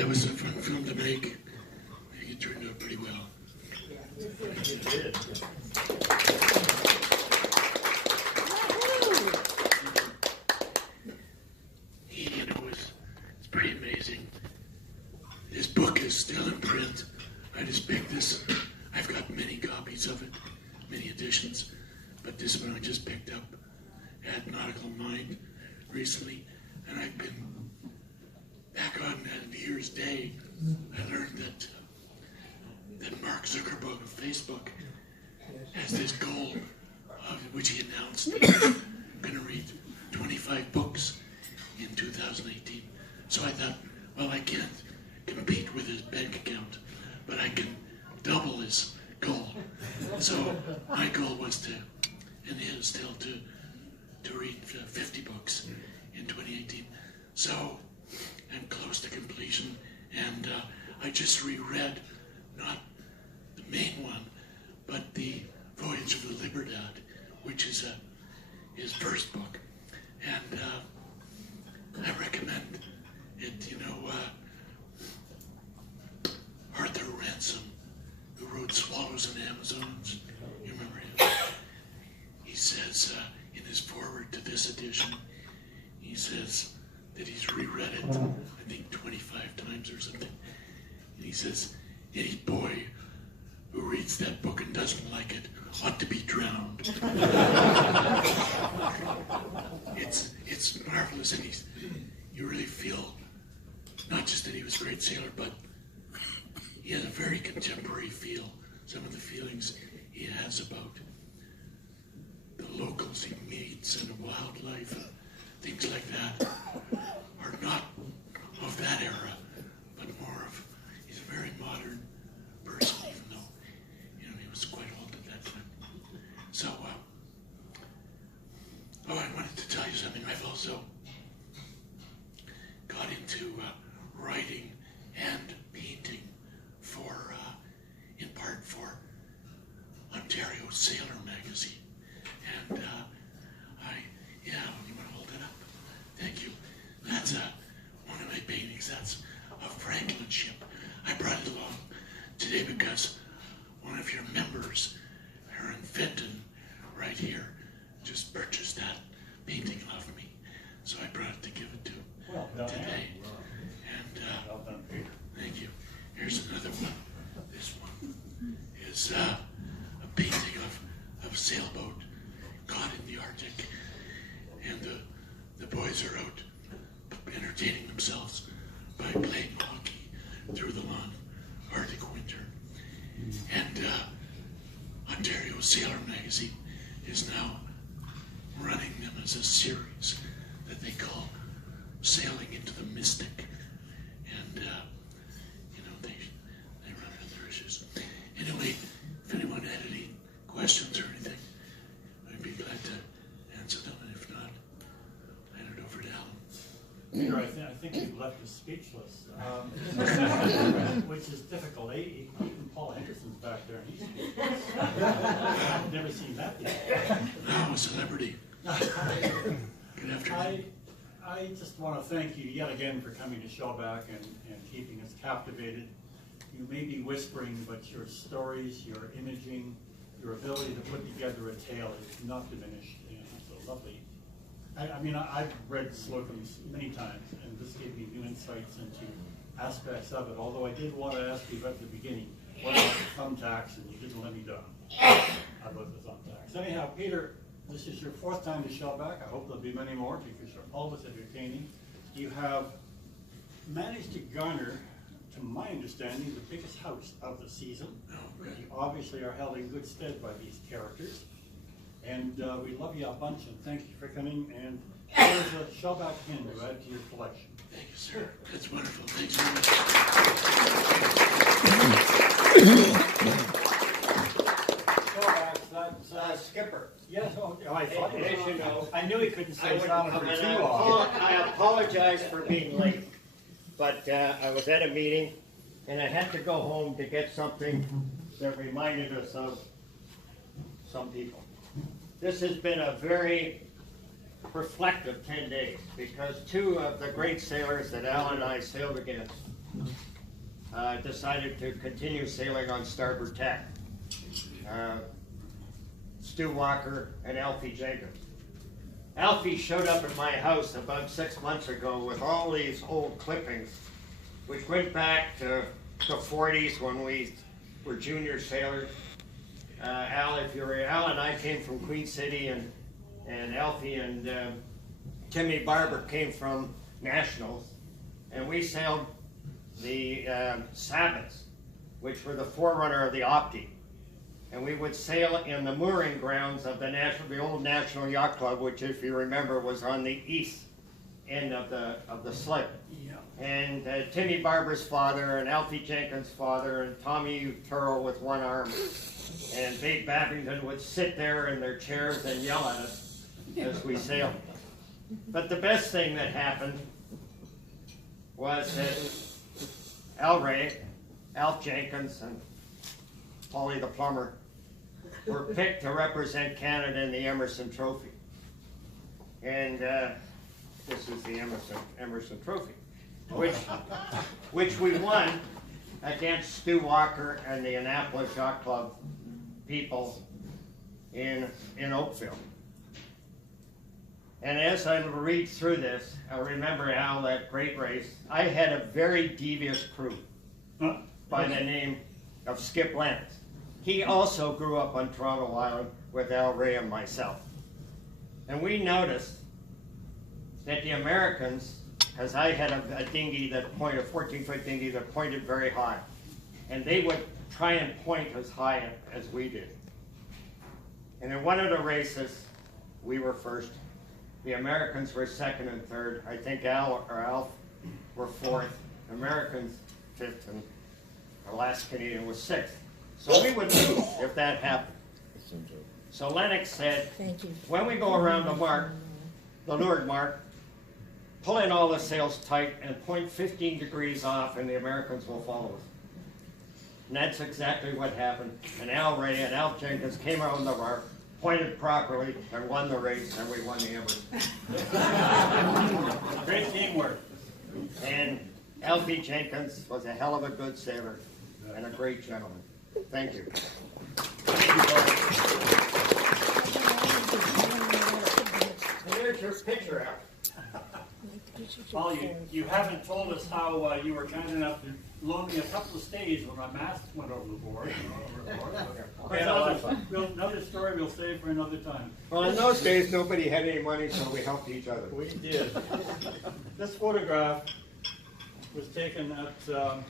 that was a fun film to make. I think it turned out pretty well. It did. You know, it's pretty amazing. This book is still in print. I just picked this. I've got many copies of it, many editions, but this one I just picked up at Nautical Mind recently, and I've been back on New Year's Day. I learned that Mark Zuckerberg of Facebook has this goal, which he announced that he's going to read 25 books in 2018. So I thought, well, I can't compete with his bank account, but I can double his goal. So my goal was to, and is still to read 50 books in 2018. So I'm close to completion, and I just reread not the main one, but the Voyage of the Libertad, which is his first book, and I recommend it. You know, Arthur Ransom, who wrote Swallows and Amazons, you remember him? He says in his foreword to this edition, he says that he's reread it, I think 25 times or something. And he says, any boy who reads that book and doesn't like it ought to be drowned. It's marvelous, and you really feel not just that he was a great sailor, but he has a very contemporary feel. Some of the feelings he has about the locals he meets and wildlife, things like that, are not of that era, but more of, he's a very modern person, even though, you know, he was quite old at that time. So, I wanted to tell you something. I've also got into writing and painting for, in part for Ontario Sailor Magazine. And you want to hold it up? Thank you. That's one of my paintings. That's a Franklin ship. I brought it along today because one of your members, Aaron Fenton, right here, just purchased that painting of me. So I brought it to give it to him today. And Well done, Peter. thank you. Here's another one. This one is a painting of sailboat caught in the Arctic, and the boys are out entertaining themselves by playing hockey through the long Arctic winter. And Ontario Sailor Magazine is now running them as a series that they call Sailing into the Mystic. And you know, they run other issues. Anyway, if anyone had any questions or anything, I'd be glad to answer them, and if not, hand it over to Alan. Peter, I think you've left us speechless, which is difficult. Even Paul Henderson's back there, and he's speechless. I've never seen that before. Now a celebrity. Good afternoon. I just want to thank you yet again for coming to Shellback and keeping us captivated. You may be whispering, but your stories, your imaging, your ability to put together a tale is not diminished. It's so lovely. I've read Slocum many times, and this gave me new insights into aspects of it, although I did want to ask you about the beginning. What about the thumbtacks, and you didn't let me down about the thumbtacks. Anyhow, Peter, this is your 4th time to Shellback. I hope there'll be many more because you're always entertaining. You have managed to garner, to my understanding, the biggest house of the season. You obviously are held in good stead by these characters. And we love you a bunch, and thank you for coming. And here's a Shellback pin to add to your collection. Thank you, sir. That's wonderful. Thanks very much. Shellbacks, that's Skipper. yes, I thought As you know, I knew he couldn't I say would something come for and too long. I apologize for being late, but I was at a meeting and I had to go home to get something that reminded us of some people. This has been a very reflective 10 days because 2 of the great sailors that Al and I sailed against decided to continue sailing on starboard tack. Stu Walker and Alfie Jenkins. Alfie showed up at my house about 6 months ago with all these old clippings, which went back to the 40s when we were junior sailors. Al and I came from Queen City, and Alfie and Timmy Barber came from Nationals, and we sailed the Sabbats, which were the forerunner of the Opti. And we would sail in the mooring grounds of the old National Yacht Club, which, if you remember, was on the east end of the slip. Yeah. And Timmy Barber's father, and Alfie Jenkins' father, and Tommy Turrell with one arm, and Big Babington would sit there in their chairs and yell at us as we sailed. But the best thing that happened was that Alf Jenkins, and Paulie the plumber were picked to represent Canada in the Emerson Trophy. And this is the Emerson Trophy, which we won against Stu Walker and the Annapolis Yacht Club people in Oakville. And as I read through this, I remember how that great race, I had a very devious crew by the name of Skip Lennox. He also grew up on Toronto Island with Al Ray and myself. And we noticed that the Americans, because I had a dinghy that pointed, a 14-foot dinghy that pointed very high, and they would try and point as high as we did. And in one of the races, we were first. The Americans were second and third. I think Alf were fourth. Americans fifth, and the last Canadian was sixth. So we would lose if that happened. So Lennox said, when we go around the leeward mark, pull in all the sails tight and point 15 degrees off, and the Americans will follow us. And that's exactly what happened. And Al Ray and Alf Jenkins came around the mark, pointed properly, and won the race, and we won the Emerson. Great teamwork. And Alfie Jenkins was a hell of a good sailor and a great gentleman. Thank you. And there's your picture, Al. Well, you haven't told us how you were kind enough to loan me a couple of stays when my mast went over the board. Another story we'll save for another time. Well, in those days, nobody had any money, so we helped each other. We did. This photograph was taken at, I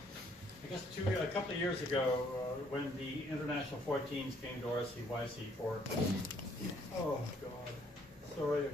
guess, a couple of years ago when the International 14s came to RCYC for, oh God, sorry.